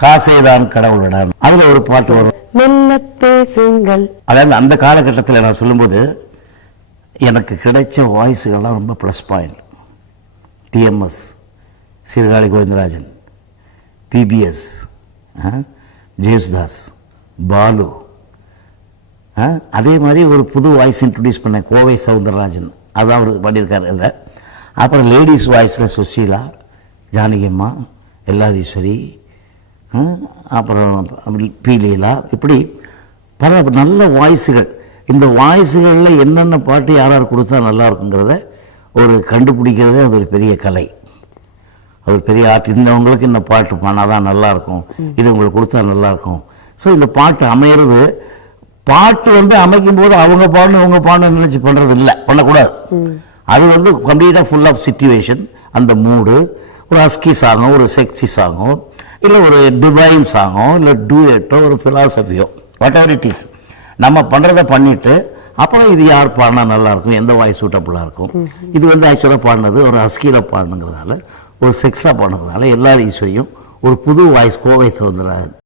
காசேதான் கடவுளிடம். அதுல ஒரு பாட்டு வரும், மெல்ல பேசுங்கள். அதாவது அந்த காலகட்டத்தில் நான் சொல்லும்போது எனக்கு கிடைச்ச வாய்ஸுகள்லாம் ரொம்ப ப்ளஸ் பாயிண்ட். டிஎம்எஸ், சீர்காழி கோவிந்தராஜன், பிபிஎஸ், ஜேசுதாஸ், பாலு. அதே மாதிரி ஒரு புது வாய்ஸ் இன்ட்ரடியூஸ் பண்ணேன், கோவை சவுந்தரராஜன், அதான் அவர் பண்ணியிருக்காரு இதில். அப்புறம் லேடிஸ் வாய்ஸில் சுஷீலா, ஜானகியம்மா, எல்லாதீஸ்வரி, அப்புறம் பீலீலா, இப்படி பல நல்ல வாய்ஸுகள். இந்த வாய்ஸுகளில் என்னென்ன பாட்டு யார் கொடுத்தா நல்லா இருக்குங்கிறத ஒரு கண்டுபிடிக்கிறதே அது ஒரு பெரிய கலை. அது ஒரு பெரிய ஆர்ட். இந்தவங்களுக்கு இந்த பாட்டு பண்ணால் தான் நல்லாயிருக்கும், இது உங்களுக்கு கொடுத்தா நல்லாயிருக்கும். ஸோ இந்த பாட்டு அமையிறது, பாட்டு அமைக்கும் போது அவங்க பாடணும் இவங்க பாடணும்னு நினச்சி பண்ணுறது இல்லை, பண்ணக்கூடாது. அது கம்ப்ளீட்டாக ஃபுல் ஆஃப் சிச்சுவேஷன், அந்த மூடு. ஒரு ஹஸ்கி சாங்கோ, ஒரு செக்ஸி சாங்கோ, இல்லை ஒரு டிவைன் சாங்கோ, இல்லை டூயட்டோ, ஒரு ஃபிலாசபியோ, வாட் எவர் இட் இஸ், நம்ம பண்ணுறதை பண்ணிவிட்டு அப்புறம் இது யார் பாடினா நல்லாயிருக்கும், எந்த வாய்ஸ் சூட்டபுளாக இருக்கும். இது ஆக்சுவலாக பாடினது ஒரு ஹஸ்கியில் பாடணுங்கிறதுனால, ஒரு செக்ஸாக பாடுறதுனால எல்லா ஈஸ்வரியும் ஒரு புது வாய்ஸ் கோவை சவுந்தரராஜன்